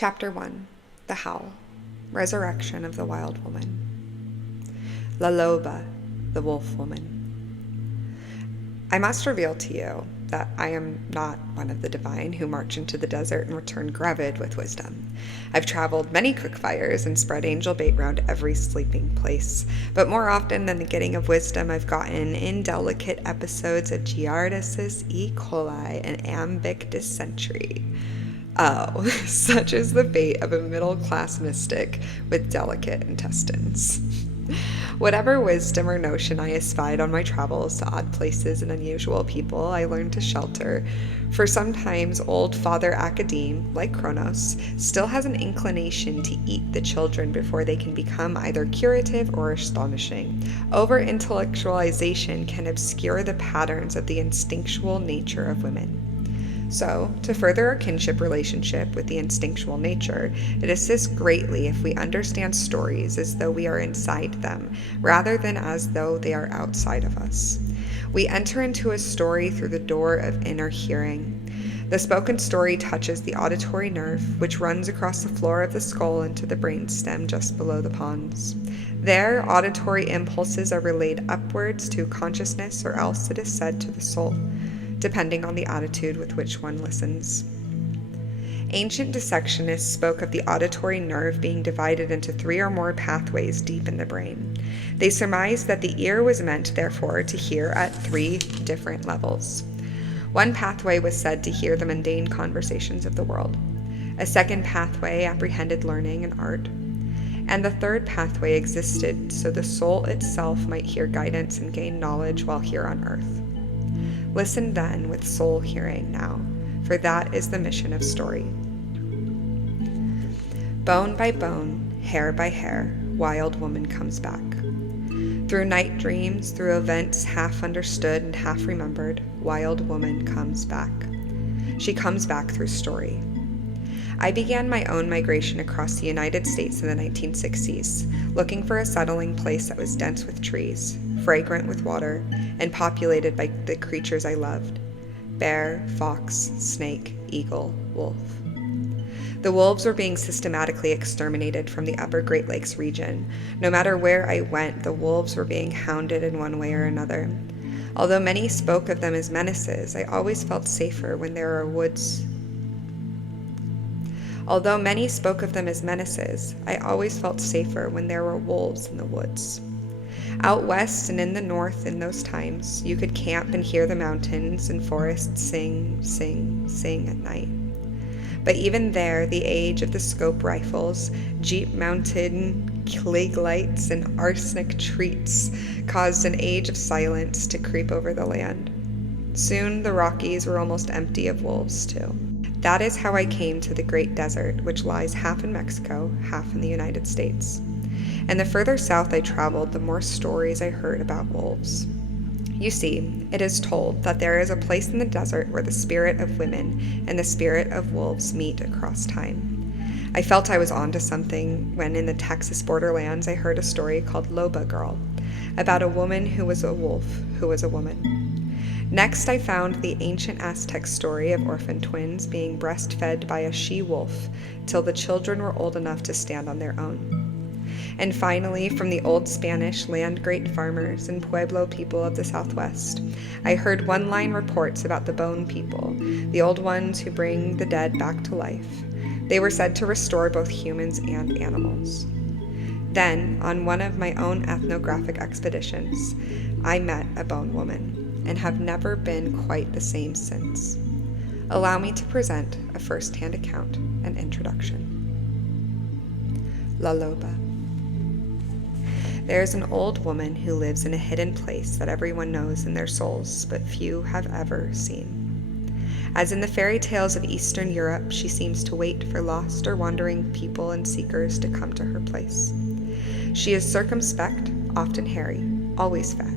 Chapter 1. The Howl. Resurrection of the Wild Woman. La Loba, the Wolf Woman. I must reveal to you that I am not one of the divine who march into the desert and return gravid with wisdom. I've traveled many cook fires and spread angel bait round every sleeping place, but more often than the getting of wisdom, I've gotten indelicate episodes of Giardiasis E. coli and ambic dysentery. Oh, such is the fate of a middle-class mystic with delicate intestines. Whatever wisdom or notion I espied on my travels to odd places and unusual people, I learned to shelter, for sometimes old Father Academe, like Kronos, still has an inclination to eat the children before they can become either curative or astonishing. Over-intellectualization can obscure the patterns of the instinctual nature of women. So, to further our kinship relationship with the instinctual nature, it assists greatly if we understand stories as though we are inside them, rather than as though they are outside of us. We enter into a story through the door of inner hearing. The spoken story touches the auditory nerve, which runs across the floor of the skull into the brainstem just below the pons. There, auditory impulses are relayed upwards to consciousness, or else it is said to the soul, depending on the attitude with which one listens. Ancient dissectionists spoke of the auditory nerve being divided into 3 or more pathways deep in the brain. They surmised that the ear was meant, therefore, to hear at 3 different levels. One pathway was said to hear the mundane conversations of the world. A second pathway apprehended learning and art. And the third pathway existed so the soul itself might hear guidance and gain knowledge while here on earth. Listen then with soul hearing now, for that is the mission of story. Bone by bone, hair by hair, wild woman comes back. Through night dreams, through events half understood and half remembered, wild woman comes back. She comes back through story. I began my own migration across the United States in the 1960s, looking for a settling place that was dense with trees, fragrant with water, and populated by the creatures I loved: bear, fox, snake, eagle, wolf. The wolves were being systematically exterminated from the upper Great Lakes region. No matter where I went, the wolves were being hounded in one way or another. Although many spoke of them as menaces, I always felt safer when there were wolves in the woods. Out west and in the north in those times, you could camp and hear the mountains and forests sing, sing, sing at night. But even there, the age of the scope rifles, Jeep-mounted Klieg lights, and arsenic treats caused an age of silence to creep over the land. Soon the Rockies were almost empty of wolves, too. That is how I came to the Great Desert, which lies half in Mexico, half in the United States. And the further south I traveled, the more stories I heard about wolves. You see, it is told that there is a place in the desert where the spirit of women and the spirit of wolves meet across time. I felt I was onto something when in the Texas borderlands I heard a story called Loba Girl, about a woman who was a wolf who was a woman. Next, I found the ancient Aztec story of orphan twins being breastfed by a she-wolf till the children were old enough to stand on their own. And finally, from the old Spanish land-great farmers and Pueblo people of the Southwest, I heard one-line reports about the bone people, the old ones who bring the dead back to life. They were said to restore both humans and animals. Then, on one of my own ethnographic expeditions, I met a bone woman, and have never been quite the same since. Allow me to present a first-hand account and introduction. La Loba. There is an old woman who lives in a hidden place that everyone knows in their souls, but few have ever seen. As in the fairy tales of Eastern Europe, she seems to wait for lost or wandering people and seekers to come to her place. She is circumspect, often hairy, always fat,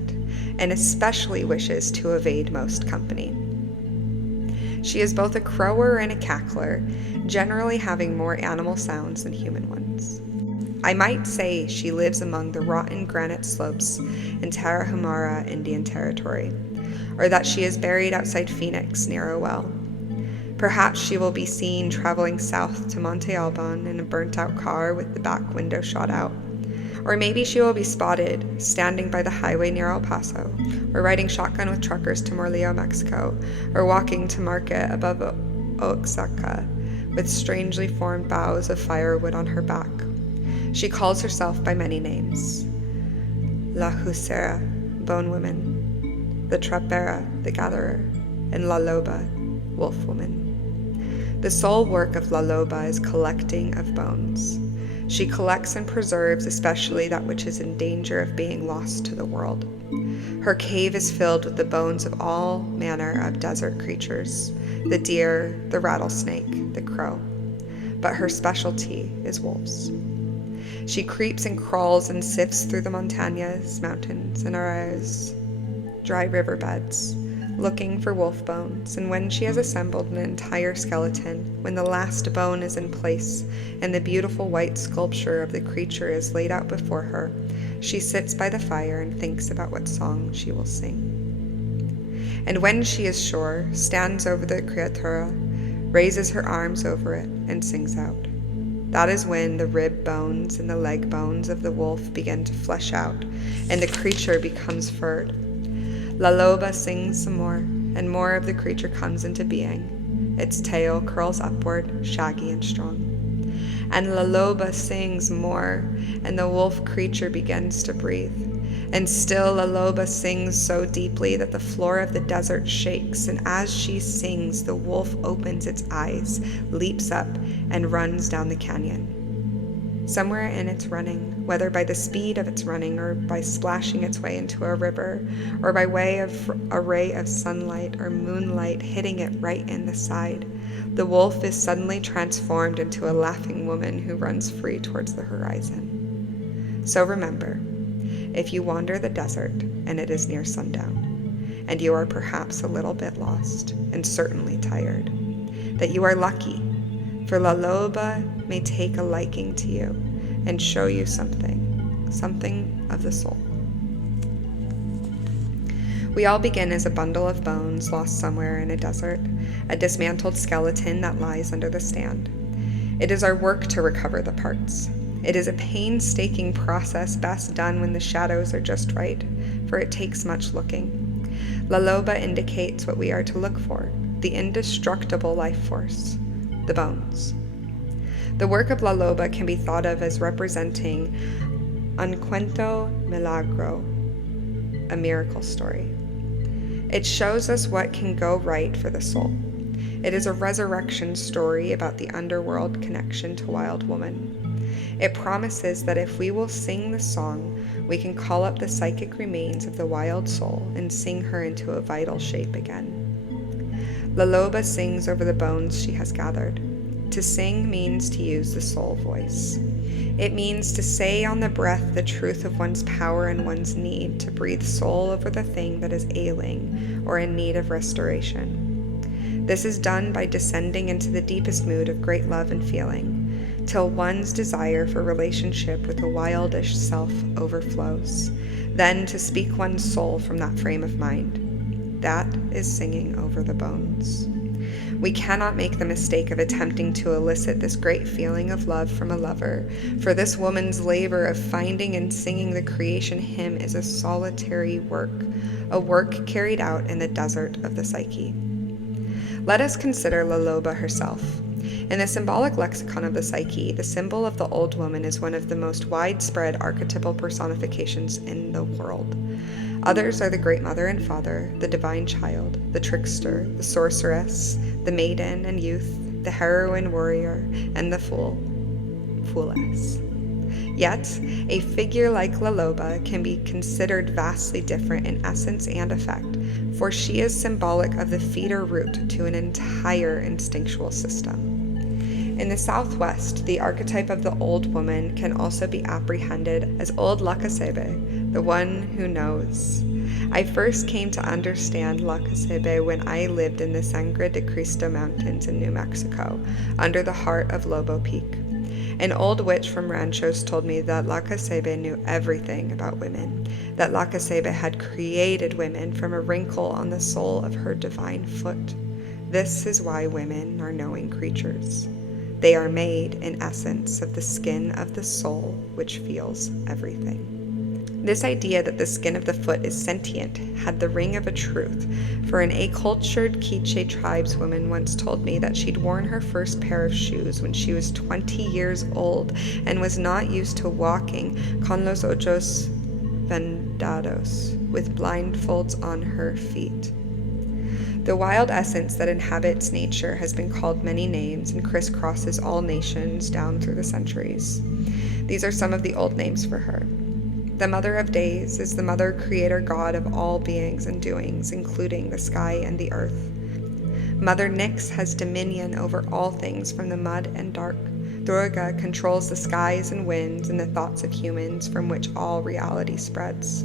and especially wishes to evade most company. She is both a crower and a cackler, generally having more animal sounds than human ones. I might say she lives among the rotten granite slopes in Tarahumara, Indian Territory, or that she is buried outside Phoenix near a well. Perhaps she will be seen traveling south to Monte Alban in a burnt-out car with the back window shot out. Or maybe she will be spotted standing by the highway near El Paso, or riding shotgun with truckers to Morlillo, Mexico, or walking to market above Oaxaca with strangely formed boughs of firewood on her back. She calls herself by many names: La Huesera, bone woman; the Trapera, the gatherer; and La Loba, wolf woman. The sole work of La Loba is collecting of bones. She collects and preserves especially that which is in danger of being lost to the world. Her cave is filled with the bones of all manner of desert creatures: the deer, the rattlesnake, the crow. But her specialty is wolves. She creeps and crawls and sifts through the montañas, mountains, and arroyos, dry riverbeds, looking for wolf bones, and when she has assembled an entire skeleton, when the last bone is in place and the beautiful white sculpture of the creature is laid out before her, she sits by the fire and thinks about what song she will sing. And when she is sure, stands over the criatura, raises her arms over it, and sings out. That is when the rib bones and the leg bones of the wolf begin to flesh out, and the creature becomes furred. La Loba sings some more, and more of the creature comes into being. Its tail curls upward, shaggy and strong. And La Loba sings more, and the wolf creature begins to breathe. And still La Loba sings so deeply that the floor of the desert shakes, and as she sings, the wolf opens its eyes, leaps up, and runs down the canyon. Somewhere in its running, whether by the speed of its running or by splashing its way into a river, or by way of a ray of sunlight or moonlight hitting it right in the side, the wolf is suddenly transformed into a laughing woman who runs free towards the horizon. So remember, if you wander the desert and it is near sundown, and you are perhaps a little bit lost and certainly tired, that you are lucky, for La Loba may take a liking to you and show you something of the soul. We all begin as a bundle of bones lost somewhere in a desert, a dismantled skeleton that lies under the stand. It is our work to recover the parts. It is a painstaking process best done when the shadows are just right, for it takes much looking. La Loba indicates what we are to look for: the indestructible life force, the bones. The work of La Loba can be thought of as representing un cuento milagro, a miracle story. It shows us what can go right for the soul. It is a resurrection story about the underworld connection to wild woman. It promises that if we will sing the song, we can call up the psychic remains of the wild soul and sing her into a vital shape again. La Loba sings over the bones she has gathered. To sing means to use the soul voice. It means to say on the breath the truth of one's power and one's need to breathe soul over the thing that is ailing or in need of restoration. This is done by descending into the deepest mood of great love and feeling, till one's desire for relationship with a wildish self overflows, then to speak one's soul from that frame of mind. That is singing over the bones. We cannot make the mistake of attempting to elicit this great feeling of love from a lover, for this woman's labor of finding and singing the creation hymn is a solitary work, a work carried out in the desert of the psyche. Let us consider La Loba herself. In the symbolic lexicon of the psyche, the symbol of the old woman is one of the most widespread archetypal personifications in the world. Others are the great mother and father, the divine child, the trickster, the sorceress, the maiden and youth, the heroine warrior, and the fooless. Yet, a figure like La Loba can be considered vastly different in essence and effect, for she is symbolic of the feeder route to an entire instinctual system. In the Southwest, the archetype of the old woman can also be apprehended as old Lakasebe, the one who knows. I first came to understand Lakasebe when I lived in the Sangre de Cristo Mountains in New Mexico, under the heart of Lobo Peak. An old witch from Ranchos told me that Lakasebe knew everything about women, that Lakasebe had created women from a wrinkle on the sole of her divine foot. This is why women are knowing creatures. They are made, in essence, of the skin of the soul, which feels everything. This idea that the skin of the foot is sentient had the ring of a truth, for an acculturated Ch1 tribeswoman once told me that she'd worn her first pair of shoes when she was 20 years old and was not used to walking con los ojos vendados, with blindfolds on her feet. The wild essence that inhabits nature has been called many names and crisscrosses all nations down through the centuries. These are some of the old names for her. The Mother of Days is the Mother, Creator, God of all beings and doings, including the sky and the earth. Mother Nyx has dominion over all things from the mud and dark. Durga controls the skies and winds and the thoughts of humans from which all reality spreads.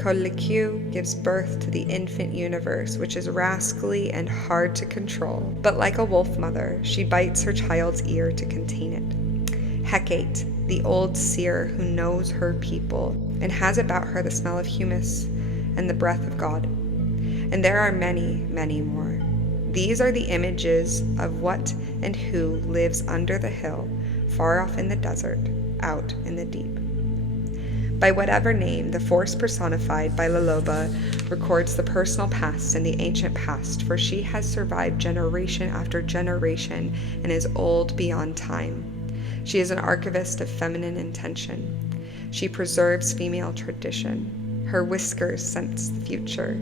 Kolikyu gives birth to the infant universe, which is rascally and hard to control, but like a wolf mother, she bites her child's ear to contain it. Hecate, the old seer who knows her people and has about her the smell of humus and the breath of God. And there are many, many more. These are the images of what and who lives under the hill, far off in the desert, out in the deep. By whatever name, the force personified by Laloba records the personal past and the ancient past, for she has survived generation after generation and is old beyond time. She is an archivist of feminine intention. She preserves female tradition. Her whiskers sense the future.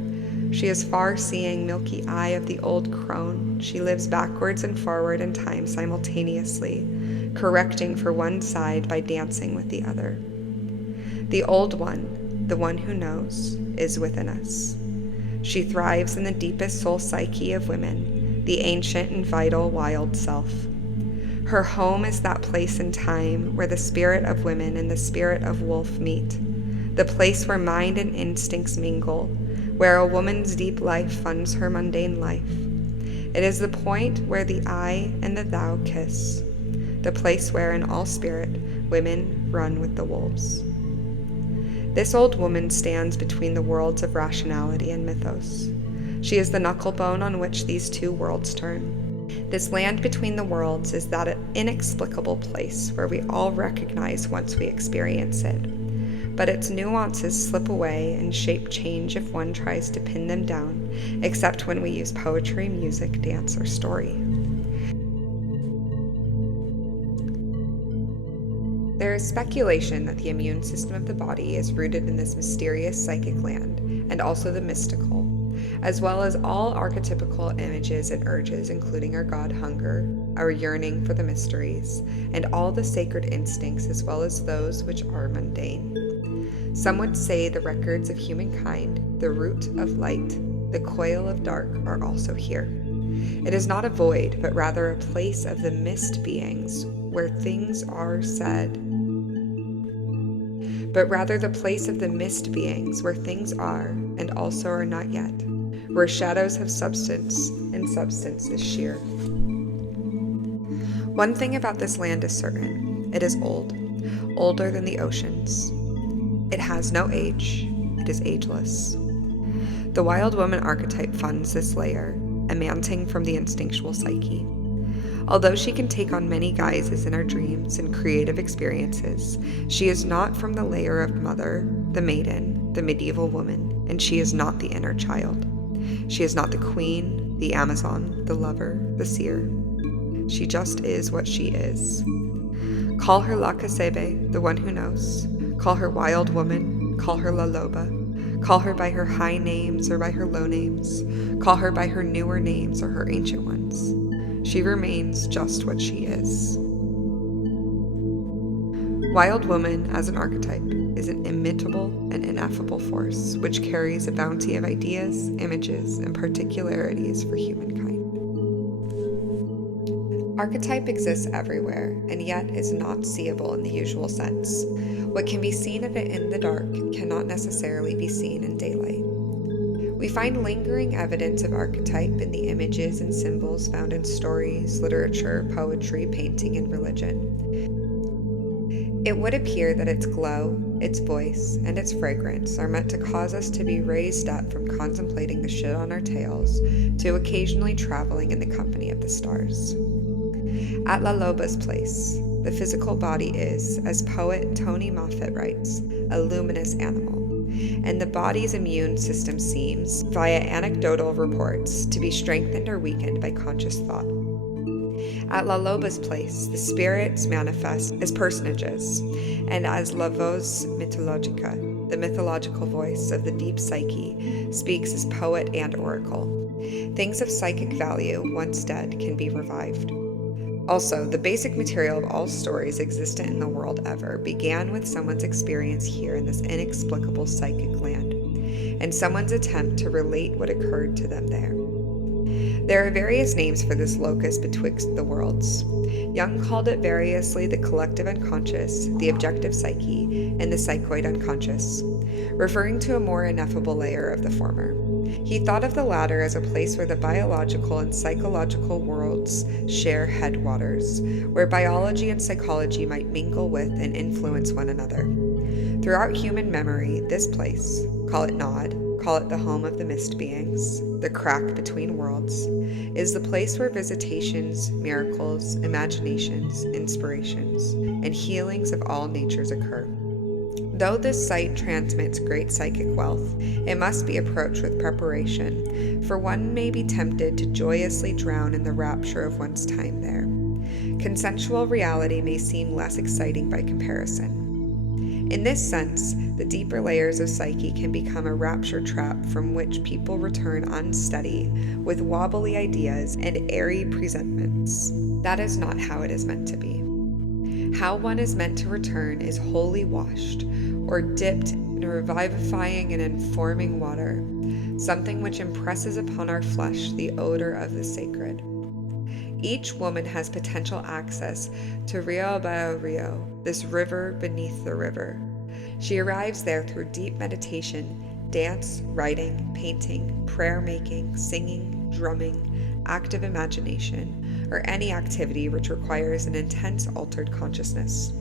She is far-seeing milky eye of the old crone. She lives backwards and forward in time simultaneously, correcting for one side by dancing with the other. The old one, the one who knows, is within us. She thrives in the deepest soul psyche of women, the ancient and vital wild self. Her home is that place in time where the spirit of women and the spirit of wolf meet, the place where mind and instincts mingle, where a woman's deep life funds her mundane life. It is the point where the I and the thou kiss, the place where in all spirit women run with the wolves. This old woman stands between the worlds of rationality and mythos. She is the knucklebone on which these two worlds turn. This land between the worlds is that inexplicable place where we all recognize once we experience it. But its nuances slip away and shape change if one tries to pin them down, except when we use poetry, music, dance, or story. There is speculation that the immune system of the body is rooted in this mysterious psychic land, and also the mystical, as well as all archetypical images and urges, including our god hunger, our yearning for the mysteries, and all the sacred instincts, as well as those which are mundane. Some would say the records of humankind, the root of light, the coil of dark, are also here. It is not a void, but rather a place of the mist beings, where things are said. But rather the place of the mist beings, where things are, and also are not yet, where shadows have substance, and substance is sheer. One thing about this land is certain. It is old, older than the oceans. It has no age. It is ageless. The wild woman archetype funds this layer, emanating from the instinctual psyche. Although she can take on many guises in our dreams and creative experiences, she is not from the layer of mother, the maiden, the medieval woman, and she is not the inner child. She is not the queen, the Amazon, the lover, the seer. She just is what she is. Call her La Kasebe, the one who knows. Call her wild woman. Call her La Loba. Call her by her high names or by her low names. Call her by her newer names or her ancient ones. She remains just what she is. Wild woman, as an archetype, is an imitable and ineffable force which carries a bounty of ideas, images, and particularities for humankind. Archetype exists everywhere, and yet is not seeable in the usual sense. What can be seen of it in the dark cannot necessarily be seen in daylight. We find lingering evidence of archetype in the images and symbols found in stories, literature, poetry, painting, and religion. It would appear that its glow, its voice, and its fragrance are meant to cause us to be raised up from contemplating the shit on our tails to occasionally traveling in the company of the stars. At La Loba's place, the physical body is, as poet Tony Moffat writes, a luminous animal, and the body's immune system seems, via anecdotal reports, to be strengthened or weakened by conscious thought. At La Loba's place, the spirits manifest as personages, and as La Voz Mythologica, the mythological voice of the deep psyche, speaks as poet and oracle. Things of psychic value, once dead, can be revived. Also, the basic material of all stories existent in the world ever began with someone's experience here in this inexplicable psychic land, and someone's attempt to relate what occurred to them there. There are various names for this locus betwixt the worlds. Jung called it variously the collective unconscious, the objective psyche, and the psychoid unconscious, referring to a more ineffable layer of the former. He thought of the latter as a place where the biological and psychological worlds share headwaters, where biology and psychology might mingle with and influence one another. Throughout human memory, this place, call it Nod, call it the home of the mist beings, the crack between worlds, is the place where visitations, miracles, imaginations, inspirations, and healings of all natures occur. Though this site transmits great psychic wealth, it must be approached with preparation, for one may be tempted to joyously drown in the rapture of one's time there. Consensual reality may seem less exciting by comparison. In this sense, the deeper layers of psyche can become a rapture trap from which people return unsteady, with wobbly ideas and airy presentments. That is not how it is meant to be. How one is meant to return is wholly washed, or dipped in a revivifying and informing water, something which impresses upon our flesh the odor of the sacred. Each woman has potential access to Rio Bao Rio, this river beneath the river. She arrives there through deep meditation, dance, writing, painting, prayer making, singing, drumming, active imagination, or any activity which requires an intense altered consciousness.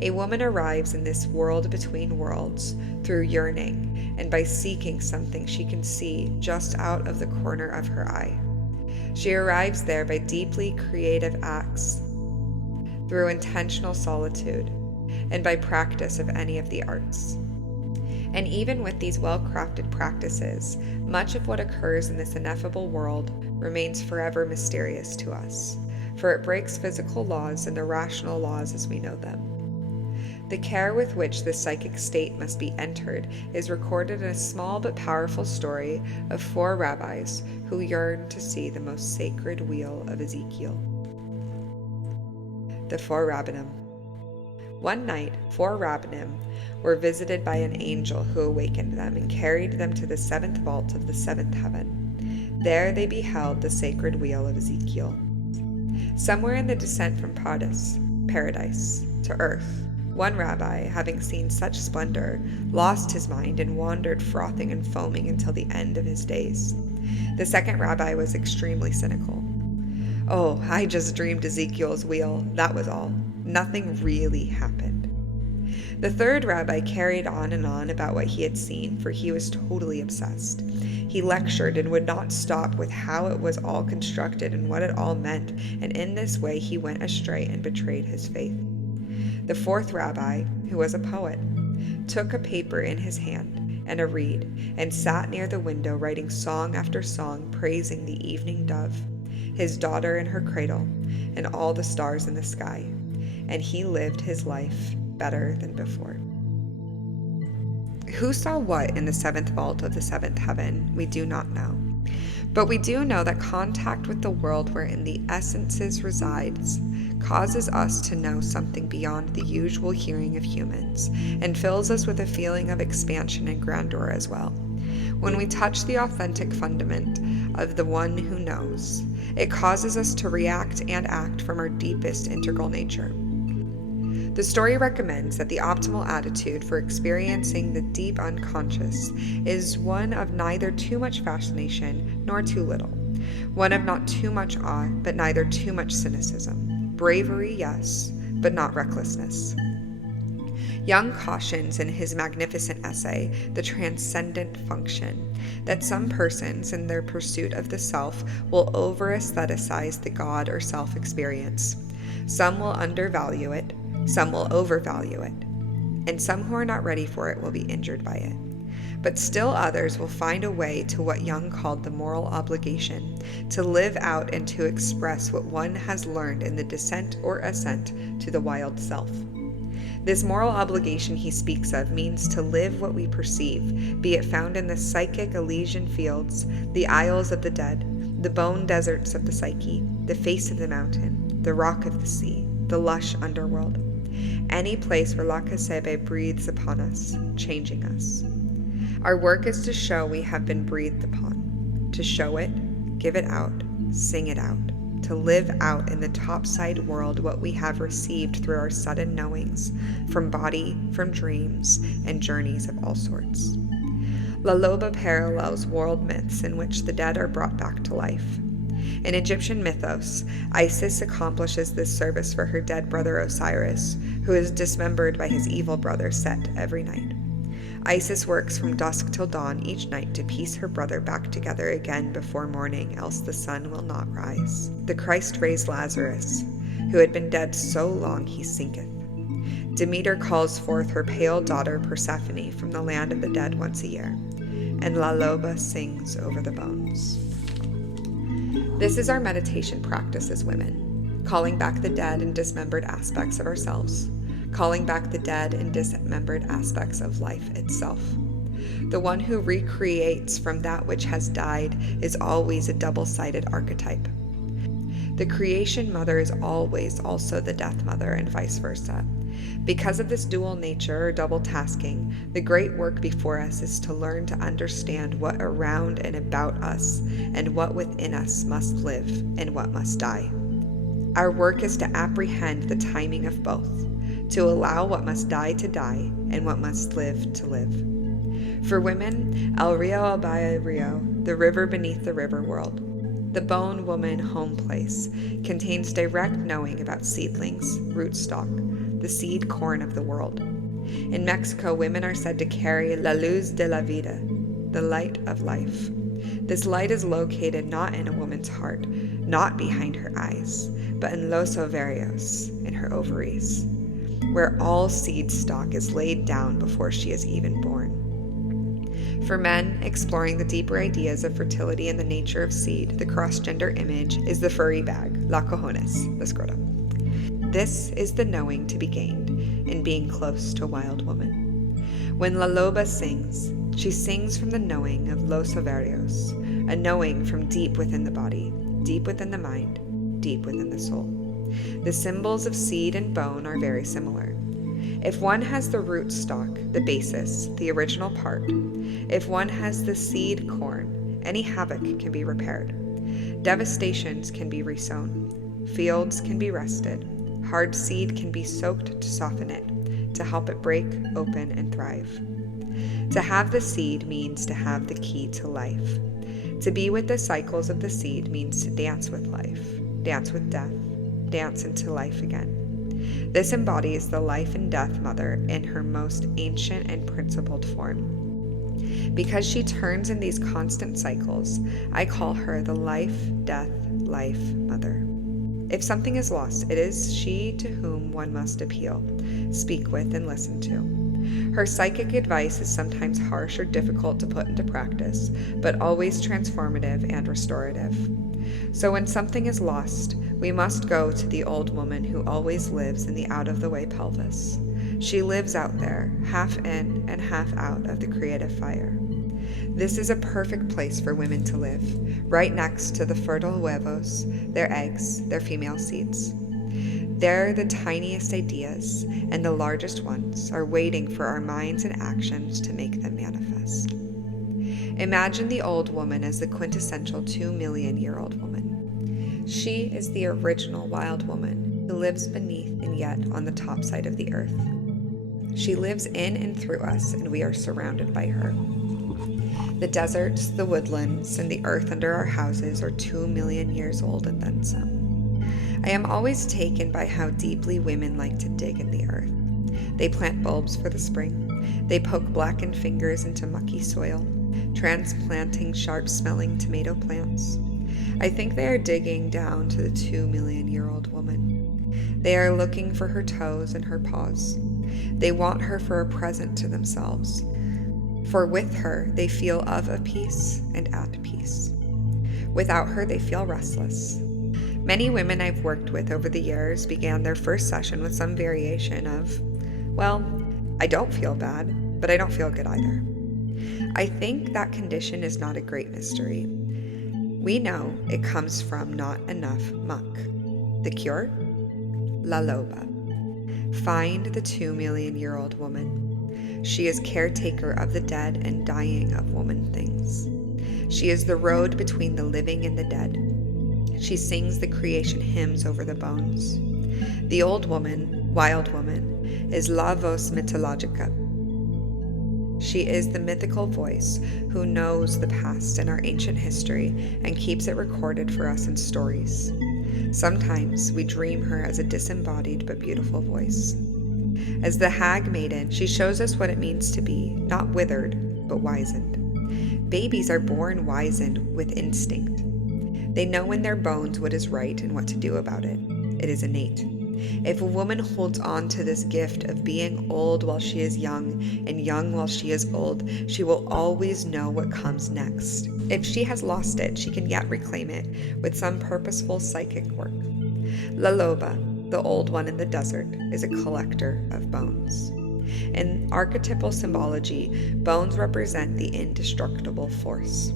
A woman arrives in this world between worlds through yearning and by seeking something she can see just out of the corner of her eye. She arrives there by deeply creative acts, through intentional solitude, and by practice of any of the arts. And even with these well-crafted practices, much of what occurs in this ineffable world remains forever mysterious to us, for it breaks physical laws and irrational laws as we know them. The care with which this psychic state must be entered is recorded in a small but powerful story of 4 rabbis who yearned to see the most sacred wheel of Ezekiel. The 4 Rabbanim. One night, 4 Rabbanim were visited by an angel who awakened them and carried them to the 7th vault of the 7th heaven. There they beheld the sacred wheel of Ezekiel. Somewhere in the descent from paradise, to earth, one rabbi, having seen such splendor, lost his mind and wandered frothing and foaming until the end of his days. The second rabbi was extremely cynical. "Oh, I just dreamed Ezekiel's wheel, that was all. Nothing really happened." The third rabbi carried on and on about what he had seen, for he was totally obsessed. He lectured and would not stop with how it was all constructed and what it all meant, and in this way he went astray and betrayed his faith. The fourth rabbi, who was a poet, took a paper in his hand and a reed, and sat near the window writing song after song praising the evening dove, his daughter in her cradle, and all the stars in the sky, and he lived his life better than before. Who saw what in the 7th vault of the 7th heaven, we do not know. But we do know that contact with the world wherein the essences resides causes us to know something beyond the usual hearing of humans, and fills us with a feeling of expansion and grandeur as well. When we touch the authentic fundament of the one who knows, it causes us to react and act from our deepest integral nature. The story recommends that the optimal attitude for experiencing the deep unconscious is one of neither too much fascination nor too little, one of not too much awe but neither too much cynicism, bravery, yes, but not recklessness. Jung cautions in his magnificent essay, The Transcendent Function, that some persons in their pursuit of the self will over-aestheticize the God or self experience. Some will undervalue it, some will overvalue it, and some who are not ready for it will be injured by it. But still others will find a way to what Jung called the moral obligation, to live out and to express what one has learned in the descent or ascent to the wild self. This moral obligation he speaks of means to live what we perceive, be it found in the psychic Elysian fields, the isles of the dead, the bone deserts of the psyche, the face of the mountain, the rock of the sea, the lush underworld, any place where La Casebe breathes upon us, changing us. Our work is to show we have been breathed upon, to show it, give it out, sing it out, to live out in the topside world what we have received through our sudden knowings, from body, from dreams, and journeys of all sorts. La Loba parallels world myths in which the dead are brought back to life. In Egyptian mythos, Isis accomplishes this service for her dead brother Osiris, who is dismembered by his evil brother Set every night. Isis works from dusk till dawn each night to piece her brother back together again before morning, else the sun will not rise. The Christ raised Lazarus, who had been dead so long he sinketh. Demeter calls forth her pale daughter Persephone from the land of the dead once a year, and La Loba sings over the bones. This is our meditation practice as women, calling back the dead and dismembered aspects of ourselves, calling back the dead and dismembered aspects of life itself. The one who recreates from that which has died is always a double-sided archetype. The creation mother is always also the death mother, and vice versa. Because of this dual nature or double tasking, the great work before us is to learn to understand what around and about us and what within us must live and what must die. Our work is to apprehend the timing of both, to allow what must die to die and what must live to live. For women, El Rio al Bahia Rio, the river beneath the river world, the bone woman home place, contains direct knowing about seedlings, rootstock, the seed corn of the world. In Mexico, women are said to carry la luz de la vida, the light of life. This light is located not in a woman's heart, not behind her eyes, but in los ovarios, in her ovaries, where all seed stock is laid down before she is even born. For men exploring the deeper ideas of fertility and the nature of seed, the cross-gender image is the furry bag, la cojones, the scrotum. This is the knowing to be gained in being close to a wild woman. When La Loba sings, she sings from the knowing of los ovarios, a knowing from deep within the body, deep within the mind, deep within the soul. The symbols of seed and bone are very similar. If one has the rootstock, the basis, the original part, if one has the seed corn, any havoc can be repaired. Devastations can be resown. Fields can be rested. Hard seed can be soaked to soften it, to help it break, open, and thrive. To have the seed means to have the key to life. To be with the cycles of the seed means to dance with life, dance with death, dance into life again. This embodies the life and death mother in her most ancient and principled form. Because she turns in these constant cycles, I call her the life, death, life mother. If something is lost, it is she to whom one must appeal, speak with, and listen to. Her psychic advice is sometimes harsh or difficult to put into practice, but always transformative and restorative. So when something is lost, we must go to the old woman who always lives in the out-of-the-way pelvis. She lives out there, half in and half out of the creative fire. This is a perfect place for women to live, right next to the fertile huevos, their eggs, their female seeds. There, the tiniest ideas and the largest ones are waiting for our minds and actions to make them manifest. Imagine the old woman as the quintessential 2-million-year-old woman. She is the original wild woman who lives beneath and yet on the top side of the earth. She lives in and through us, and we are surrounded by her. The deserts, the woodlands, and the earth under our houses are 2 million years old and then some. I am always taken by how deeply women like to dig in the earth. They plant bulbs for the spring. They poke blackened fingers into mucky soil, transplanting sharp-smelling tomato plants. I think they are digging down to the 2 million-year-old woman. They are looking for her toes and her paws. They want her for a present to themselves, for with her they feel of a piece and at peace. Without her they feel restless. Many women I've worked with over the years began their first session with some variation of, well, I don't feel bad, but I don't feel good either. I think that condition is not a great mystery. We know it comes from not enough muck. The cure? La Loba. Find the 2 million-year-old woman. She is caretaker of the dead and dying of woman things. She is the road between the living and the dead. She sings the creation hymns over the bones. The old woman, wild woman, is La Voz Mythologica. She is the mythical voice who knows the past and our ancient history and keeps it recorded for us in stories. Sometimes we dream her as a disembodied but beautiful voice. As the hag maiden, she shows us what it means to be, not withered, but wizened. Babies are born wizened with instinct. They know in their bones what is right and what to do about it. It is innate. If a woman holds on to this gift of being old while she is young and young while she is old, she will always know what comes next. If she has lost it, she can yet reclaim it with some purposeful psychic work. La Loba, the old one in the desert, is a collector of bones. In archetypal symbology, bones represent the indestructible force.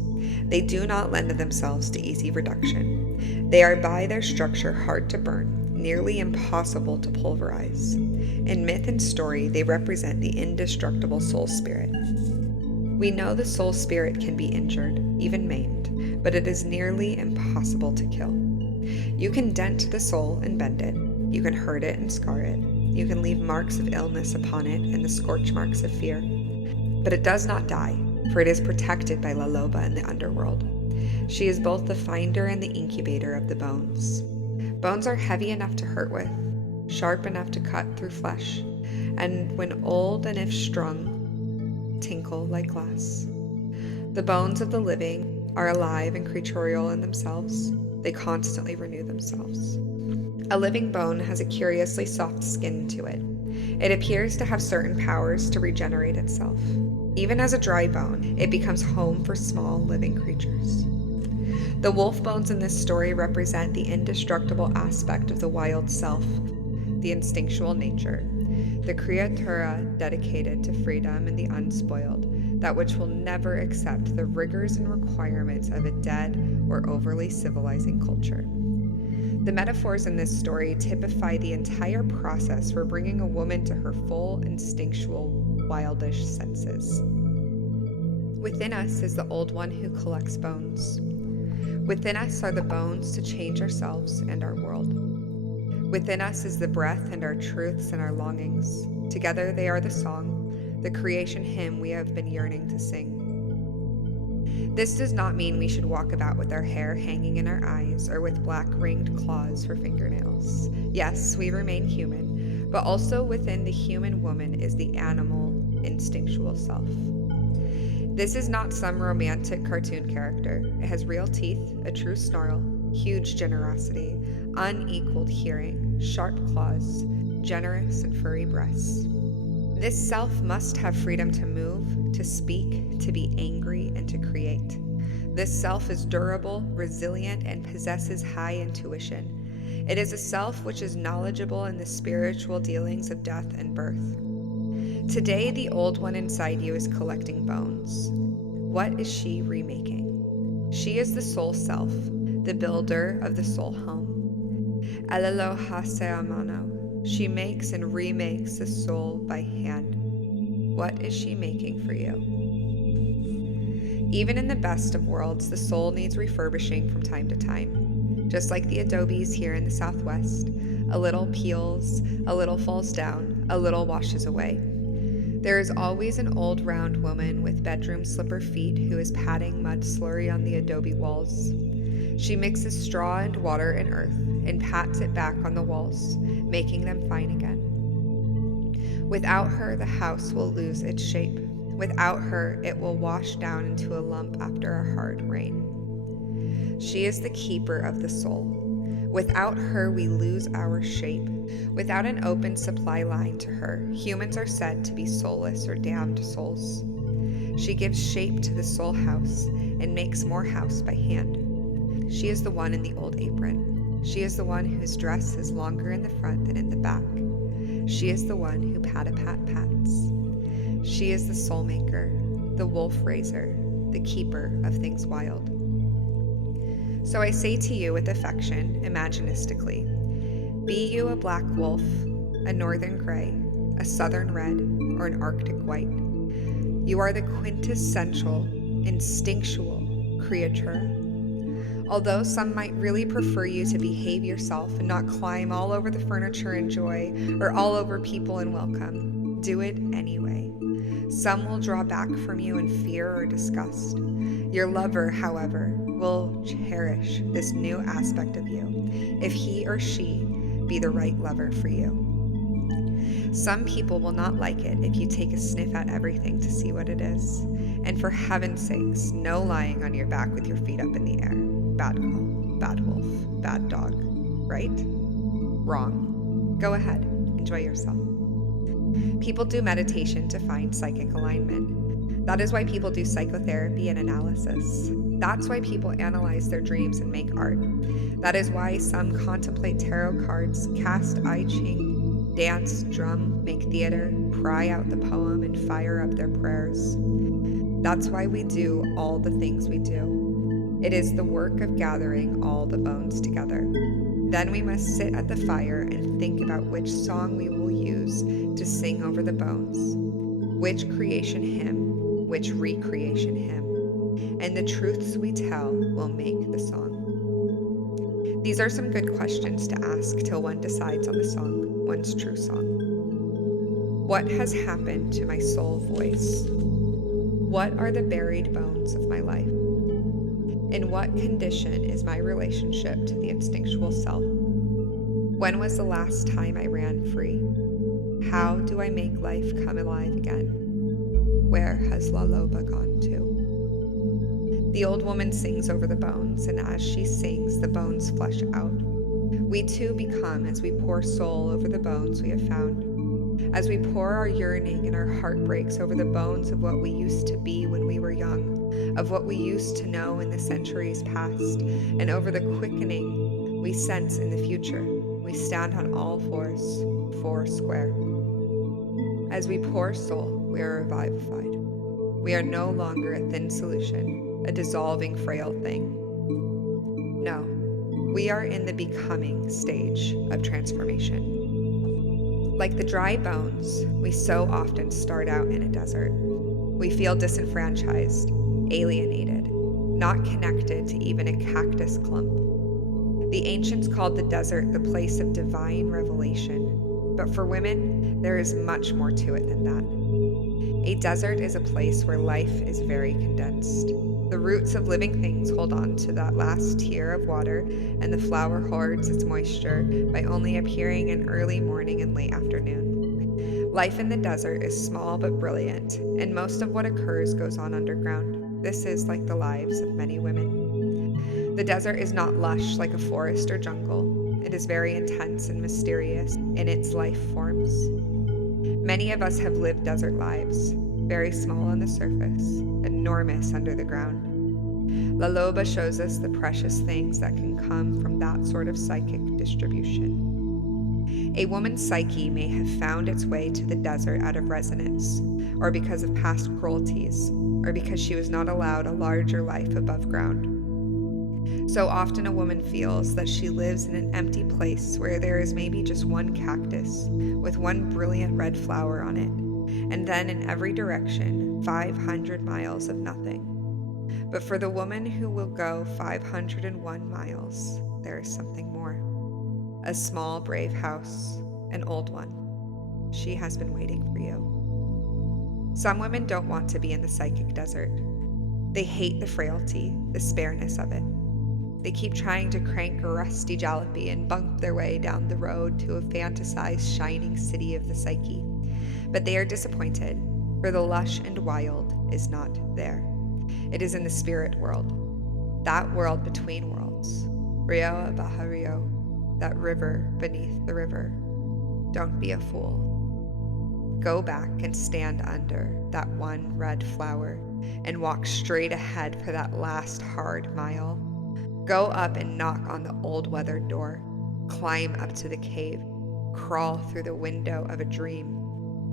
They do not lend themselves to easy reduction. They are by their structure hard to burn, nearly impossible to pulverize. In myth and story, they represent the indestructible soul spirit. We know the soul spirit can be injured, even maimed, but it is nearly impossible to kill. You can dent the soul and bend it. You can hurt it and scar it. You can leave marks of illness upon it and the scorch marks of fear. But it does not die, for it is protected by La Loba in the underworld. She is both the finder and the incubator of the bones. Bones are heavy enough to hurt with, sharp enough to cut through flesh, and when old and if strung, tinkle like glass. The bones of the living are alive and creatorial in themselves. They constantly renew themselves. A living bone has a curiously soft skin to it. It appears to have certain powers to regenerate itself. Even as a dry bone, it becomes home for small living creatures. The wolf bones in this story represent the indestructible aspect of the wild self, the instinctual nature, the creatura dedicated to freedom and the unspoiled, that which will never accept the rigors and requirements of a dead or overly civilizing culture. The metaphors in this story typify the entire process for bringing a woman to her full instinctual, wildish senses. Within us is the old one who collects bones. Within us are the bones to change ourselves and our world. Within us is the breath and our truths and our longings. Together they are the song, the creation hymn we have been yearning to sing. This does not mean we should walk about with our hair hanging in our eyes or with black ringed claws for fingernails. Yes, we remain human, but also within the human woman is the animal, instinctual self. This is not some romantic cartoon character. It has real teeth, a true snarl, huge generosity, unequaled hearing, sharp claws, generous and furry breasts. This self must have freedom to move, to speak, to be angry, and to create. This self is durable, resilient, and possesses high intuition. It is a self which is knowledgeable in the spiritual dealings of death and birth. Today, the old one inside you is collecting bones. What is she remaking? She is the soul self, the builder of the soul home. Elelo hase a mano. She makes and remakes the soul by hand. What is she making for you? Even in the best of worlds, the soul needs refurbishing from time to time. Just like the adobes here in the Southwest, a little peels, a little falls down, a little washes away. There is always an old round woman with bedroom slipper feet who is patting mud slurry on the adobe walls. She mixes straw and water and earth and pats it back on the walls, making them fine again. Without her, the house will lose its shape. Without her, it will wash down into a lump after a hard rain. She is the keeper of the soul. Without her, we lose our shape. Without an open supply line to her, humans are said to be soulless or damned souls. She gives shape to the soul house and makes more house by hand. She is the one in the old apron. She is the one whose dress is longer in the front than in the back. She is the one who pat-a-pat-pats. She is the soul maker, the wolf raiser, the keeper of things wild. So I say to you with affection, imaginistically, be you a black wolf, a northern gray, a southern red, or an arctic white. You are the quintessential, instinctual creature. Although some might really prefer you to behave yourself and not climb all over the furniture and joy, or all over people and welcome, do it anyway. Some will draw back from you in fear or disgust. Your lover, however, will cherish this new aspect of you, if he or she be the right lover for you. Some people will not like it if you take a sniff at everything to see what it is. And for heaven's sakes, no lying on your back with your feet up in the air. Bad call, bad wolf, bad dog. Right? Wrong. Go ahead, enjoy yourself. People do meditation to find psychic alignment. That is why people do psychotherapy and analysis. That's why people analyze their dreams and make art. That is why some contemplate tarot cards, cast I Ching, dance, drum, make theater, pry out the poem, and fire up their prayers. That's why we do all the things we do. It is the work of gathering all the bones together. Then we must sit at the fire and think about which song we will use to sing over the bones, which creation hymn, which recreation hymn, and the truths we tell will make the song. These are some good questions to ask till one decides on the song, one's true song. What has happened to my soul voice? What are the buried bones of my life? In what condition is my relationship to the instinctual self? When was the last time I ran free? How do I make life come alive again? Where has La Loba gone to? The old woman sings over the bones, and as she sings, the bones flesh out. We too become as we pour soul over the bones we have found. As we pour our yearning and our heartbreaks over the bones of what we used to be when we were young, of what we used to know in the centuries past, and over the quickening we sense in the future, we stand on all fours, four square. As we pour soul, we are revivified. We are no longer a thin solution, a dissolving frail thing. No, we are in the becoming stage of transformation. Like the dry bones, we so often start out in a desert. We feel disenfranchised, alienated, not connected to even a cactus clump. The ancients called the desert the place of divine revelation, but for women, there is much more to it than that. A desert is a place where life is very condensed. The roots of living things hold on to that last tear of water, and the flower hoards its moisture by only appearing in early morning and late afternoon. Life in the desert is small but brilliant, and most of what occurs goes on underground. This is like the lives of many women. The desert is not lush like a forest or jungle. It is very intense and mysterious in its life forms. Many of us have lived desert lives, very small on the surface, enormous under the ground. La Loba shows us the precious things that can come from that sort of psychic distribution. A woman's psyche may have found its way to the desert out of resonance, or because of past cruelties, or because she was not allowed a larger life above ground. So often a woman feels that she lives in an empty place where there is maybe just one cactus with one brilliant red flower on it, and then in every direction, 500 miles of nothing. But for the woman who will go 501 miles, there is something more. A small, brave house, an old one. She has been waiting for you. Some women don't want to be in the psychic desert. They hate the frailty, the spareness of it. They keep trying to crank a rusty jalopy and bump their way down the road to a fantasized shining city of the psyche. But they are disappointed, for the lush and wild is not there. It is in the spirit world, that world between worlds. Rio Bahario, that river beneath the river. Don't be a fool. Go back and stand under that one red flower and walk straight ahead for that last hard mile. Go up and knock on the old weathered door. Climb up to the cave. Crawl through the window of a dream.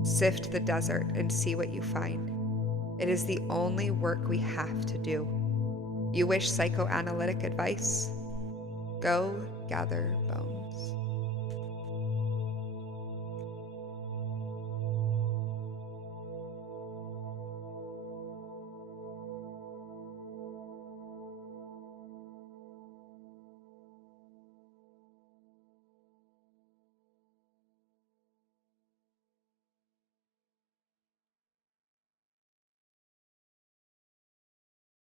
Sift the desert and see what you find. It is the only work we have to do. You wish psychoanalytic advice? Go gather bones.